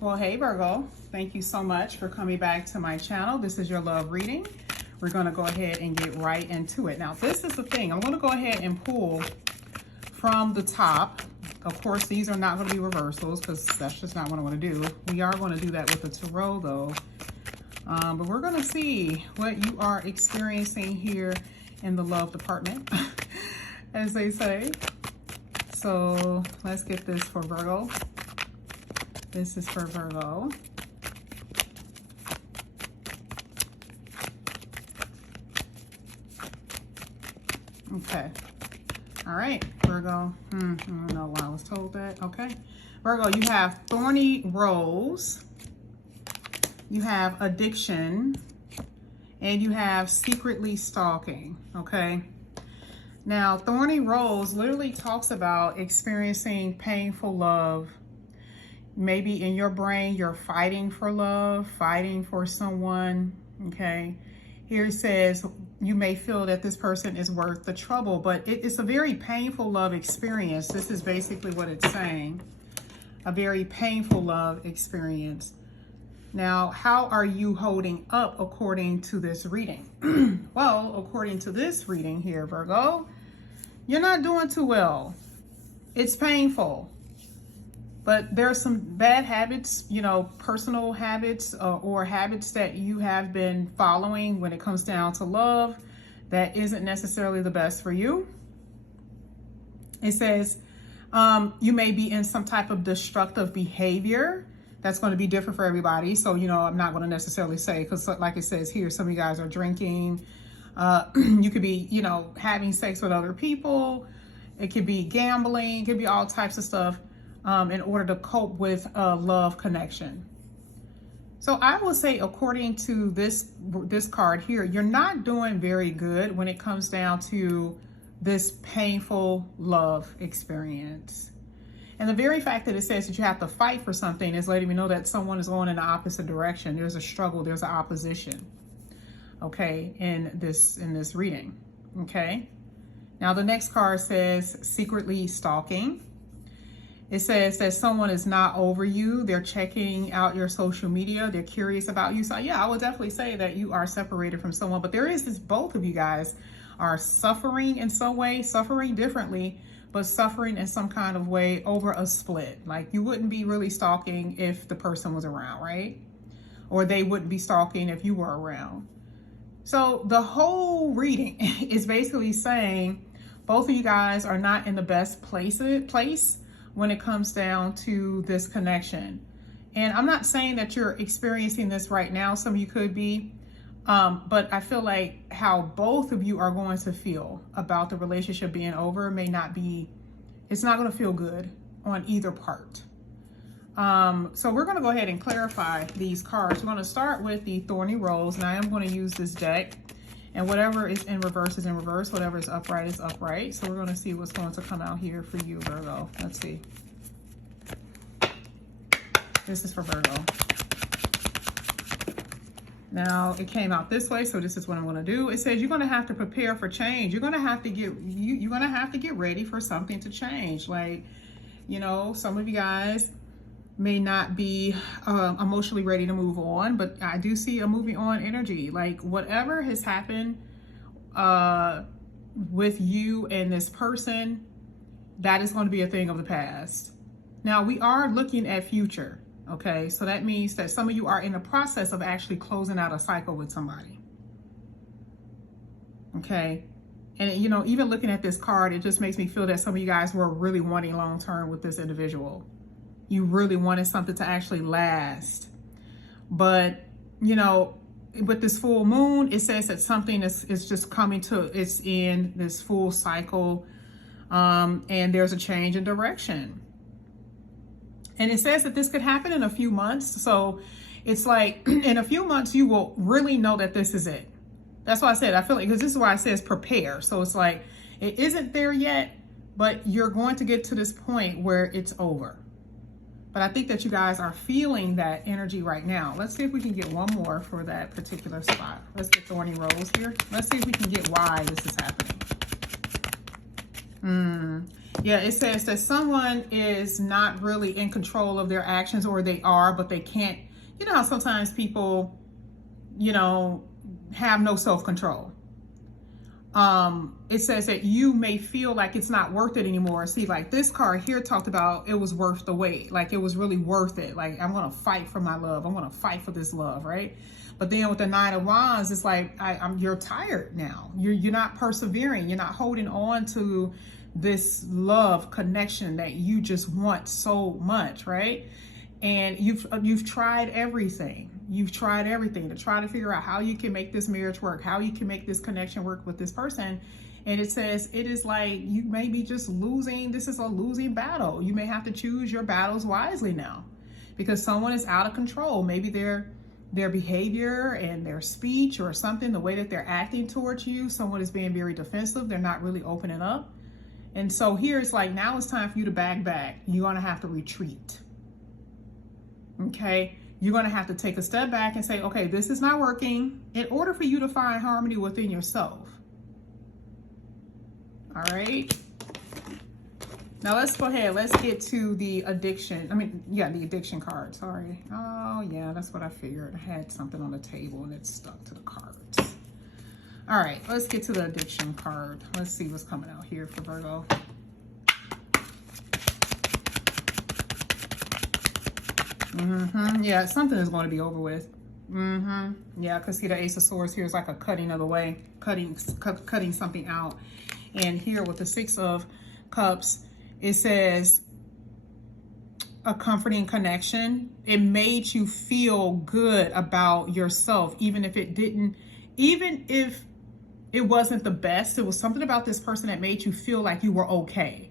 Well, hey Virgo, thank you so much for coming back to my channel. This is your love reading. We're going to go ahead and get right into it. Now, this is the thing. I'm going to go ahead and pull from the top. Of course, these are not going to be reversals because that's just not what I want to do. We are going to do that with the tarot though. But we're going to see what you are experiencing here in the love department, as they say. So let's get this for Virgo. This is for Virgo. Okay. All right, Virgo. I don't know why I was told that. Okay. Virgo, you have thorny rose. You have addiction. And you have secretly stalking. Okay. Now, thorny rose literally talks about experiencing painful love. Maybe in your brain, you're fighting for love, fighting for someone, okay? Here it says you may feel that this person is worth the trouble, but it's a very painful love experience. This is basically what it's saying. A very painful love experience. Now, how are you holding up according to this reading? Well, according to this reading here, Virgo, you're not doing too well. It's painful. But there are some bad habits, you know, personal habits or habits that you have been following when it comes down to love that isn't necessarily the best for you. It says you may be in some type of destructive behavior. That's going to be different for everybody. So, you know, I'm not going to necessarily say, because like it says here, some of you guys are drinking. You could be, you know, having sex with other people. It could be gambling. It could be all types of stuff. In order to cope with a love connection. So I will say, according to this card here, you're not doing very good when it comes down to this painful love experience. And the very fact that it says that you have to fight for something is letting me know that someone is going in the opposite direction. There's a struggle, there's an opposition, okay, in this reading, okay? Now the next card says secretly stalking. It says that someone is not over you. They're checking out your social media. They're curious about you. So yeah, I would definitely say that you are separated from someone, but there is this, both of you guys are suffering in some way, suffering differently, but suffering in some kind of way over a split. Like you wouldn't be really stalking if the person was around, right? Or they wouldn't be stalking if you were around. So the whole reading is basically saying both of you guys are not in the best place when it comes down to this connection. And I'm not saying that you're experiencing this right now. Some of you could be, but I feel like how both of you are going to feel about the relationship being over may not be, it's not going to feel good on either part. So we're going to go ahead and clarify these cards. We're going to start with the thorny rose, and I am going to use this deck. And whatever is in reverse is in reverse. Whatever is upright is upright. So we're going to see what's going to come out here for you, Virgo. Let's see. This is for Virgo. Now, it came out this way, so this is what I'm going to do. It says you're going to have to prepare for change. You're going to have to get ready for something to change. Like, you know, some of you guys may not be emotionally ready to move on, but I do see a moving on energy. Like whatever has happened with you and this person, that is going to be a thing of the past. Now we are looking at future, okay? So that means that some of you are in the process of actually closing out a cycle with somebody, okay? And you know, even looking at this card, it just makes me feel that some of you guys were really wanting long-term with this individual. You really wanted something to actually last. But, you know, with this full moon, it says that something is just coming to its end, this full cycle, and there's a change in direction. And it says that this could happen in a few months. So it's like in a few months, you will really know that this is it. That's why I said, I feel like, because this is why it says prepare. So it's like, it isn't there yet, but you're going to get to this point where it's over. But I think that you guys are feeling that energy right now. Let's see if we can get one more for that particular spot. Let's get thorny rose here. Let's see if we can get why this is happening. Yeah, it says that someone is not really in control of their actions, or they are, but they can't. You know how sometimes people, have no self-control. It says that you may feel like it's not worth it anymore. See, like this card here talked about it was worth the wait. Like it was really worth it. Like I'm going to fight for my love. I'm going to fight for this love, right? But then with the Nine of Wands, it's like you're tired now. You're not persevering. You're not holding on to this love connection that you just want so much, right? And you've tried everything. You've tried everything to try to figure out how you can make this marriage work, how you can make this connection work with this person. And it says it is like you may be just losing. This is a losing battle. You may have to choose your battles wisely now, because someone is out of control. Maybe their behavior and their speech or something, the way that they're acting towards you, someone is being very defensive. They're not really opening up. And so here it's like, now it's time for you to back. You're going to have to retreat. Okay? You're going to have to take a step back and say, okay, this is not working, in order for you to find harmony within yourself. All right? Now let's go ahead. Let's get to the addiction. The addiction card. Sorry. Oh, yeah, that's what I figured. I had something on the table and it stuck to the cards. All right, let's get to the addiction card. Let's see what's coming out here for Virgo. Yeah, something is going to be over with. Yeah, because see the Ace of Swords here is like a cutting of the way, cutting something out. And here with the Six of Cups, it says a comforting connection. It made you feel good about yourself, even if it wasn't the best. It was something about this person that made you feel like you were okay.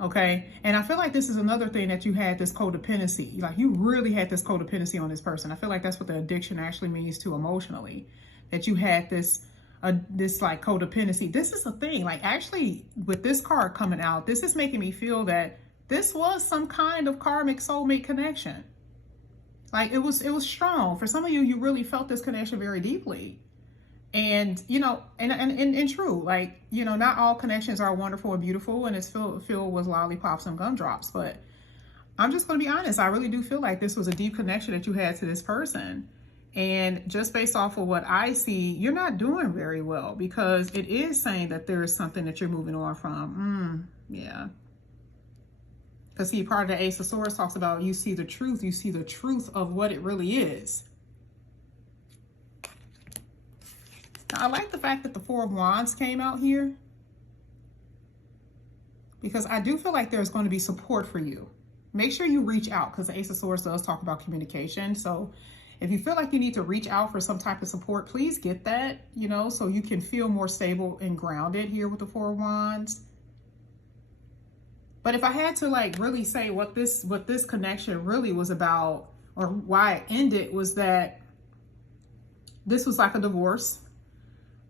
Okay. And I feel like this is another thing that you had, this codependency. Like you really had this codependency on this person. I feel like that's what the addiction actually means too, emotionally, that you had this like codependency. This is a thing, like actually with this card coming out, this is making me feel that this was some kind of karmic soulmate connection. Like it was strong. For some of you, you really felt this connection very deeply. And, and true, like, not all connections are wonderful and beautiful, and it's filled with lollipops and gumdrops. But I'm just going to be honest. I really do feel like this was a deep connection that you had to this person. And just based off of what I see, you're not doing very well, because it is saying that there is something that you're moving on from. Yeah. Because see, part of the Ace of Swords talks about you see the truth. You see the truth of what it really is. I like the fact that the Four of Wands came out here, because I do feel like there's going to be support for you. Make sure you reach out, because the Ace of Swords does talk about communication. So if you feel like you need to reach out for some type of support, please get that, so you can feel more stable and grounded here with the Four of Wands. But if I had to like really say what this connection really was about, or why it ended, was that this was like a divorce.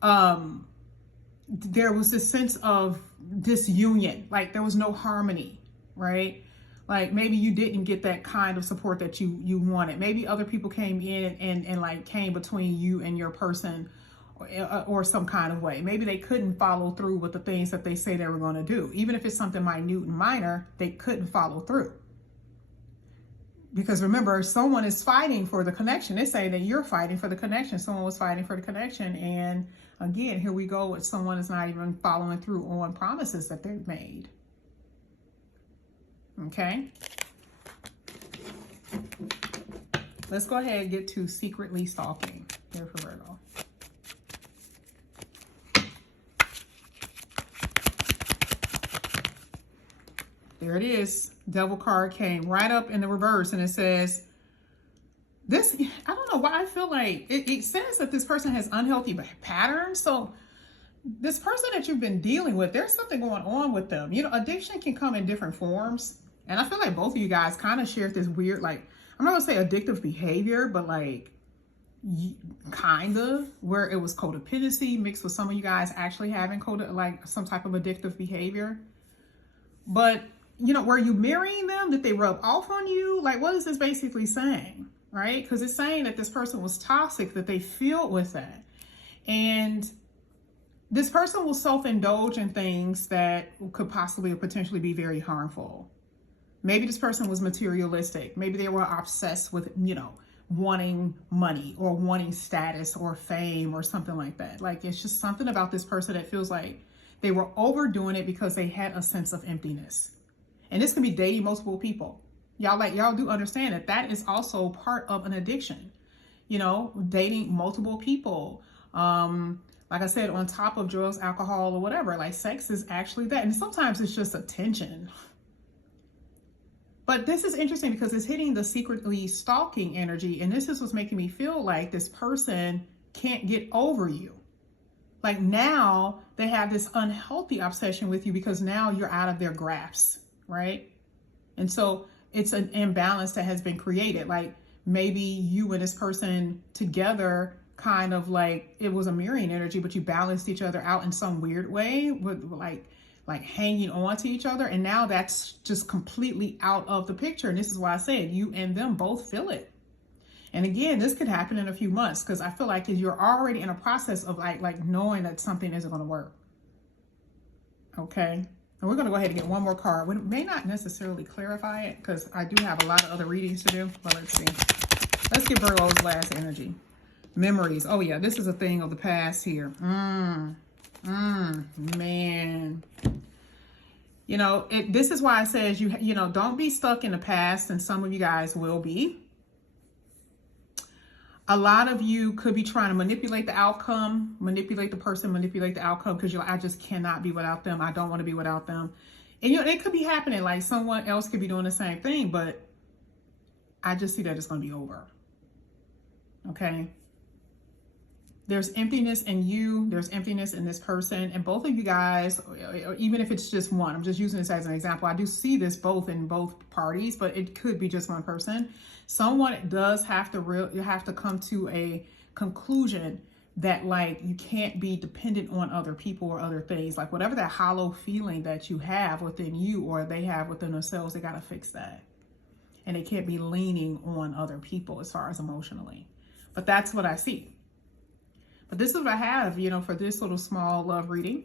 There was this sense of disunion, like there was no harmony, right? Like maybe you didn't get that kind of support that you wanted. Maybe other people came in and like came between you and your person, or some kind of way. Maybe they couldn't follow through with the things that they say they were going to do. Even if it's something minute and minor, they couldn't follow through. Because remember, someone is fighting for the connection. They say that you're fighting for the connection. Someone was fighting for the connection. And again, here we go with someone is not even following through on promises that they've made. Okay. Let's go ahead and get to secretly stalking here for Virgo. There it is. Devil card came right up in the reverse, and it says this. I don't know why I feel like it says that this person has unhealthy patterns. So this person that you've been dealing with, there's something going on with them. Addiction can come in different forms. And I feel like both of you guys kind of shared this weird, like, I'm not gonna say addictive behavior, but like kind of, where it was codependency mixed with some of you guys actually having like some type of addictive behavior. But were you marrying them? Did they rub off on you? Like, what is this basically saying, right? Because it's saying that this person was toxic, that they filled with that. And This person will self-indulge in things that could possibly or potentially be very harmful. Maybe this person was materialistic. Maybe they were obsessed with, wanting money or wanting status or fame or something like that. Like, it's just something about this person that feels like they were overdoing it because they had a sense of emptiness. And this can be dating multiple people. Y'all do understand that that is also part of an addiction. Dating multiple people. Like I said, on top of drugs, alcohol, or whatever, like sex is actually that. And sometimes it's just attention. But this is interesting because it's hitting the secretly stalking energy. And this is what's making me feel like this person can't get over you. Like, now they have this unhealthy obsession with you because now you're out of their grasp, right? And so it's an imbalance that has been created. Like, maybe you and this person together kind of like, it was a mirroring energy, but you balanced each other out in some weird way with like hanging on to each other. And now that's just completely out of the picture. And this is why I said you and them both feel it. And again, this could happen in a few months, because I feel like you're already in a process of like knowing that something isn't going to work. Okay. And we're going to go ahead and get one more card. We may not necessarily clarify it because I do have a lot of other readings to do. But let's see. Let's get Virgo's last energy. Memories. Oh yeah, this is a thing of the past here. Man. This is why I says don't be stuck in the past, and some of you guys will be. A lot of you could be trying to manipulate the outcome, manipulate the person, manipulate the outcome, because you're like, I just cannot be without them. I don't want to be without them. And it could be happening. Like, someone else could be doing the same thing, but I just see that it's going to be over. Okay. There's emptiness in you. There's emptiness in this person. And both of you guys, or even if it's just one, I'm just using this as an example. I do see this both in both parties, but it could be just one person. Someone does have to come to a conclusion that, like, you can't be dependent on other people or other things. Like, whatever that hollow feeling that you have within you or they have within themselves, they got to fix that. And they can't be leaning on other people as far as emotionally. But that's what I see. But this is what I have, for this little small love reading.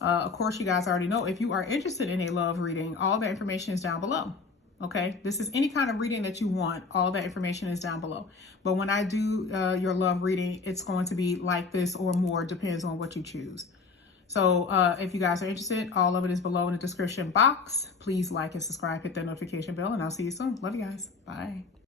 Of course, you guys already know, if you are interested in a love reading, all the information is down below. Okay, this is any kind of reading that you want. All that information is down below. But when I do your love reading, it's going to be like this or more, depends on what you choose. So if you guys are interested, all of it is below in the description box. Please like and subscribe, hit that notification bell, and I'll see you soon. Love you guys. Bye.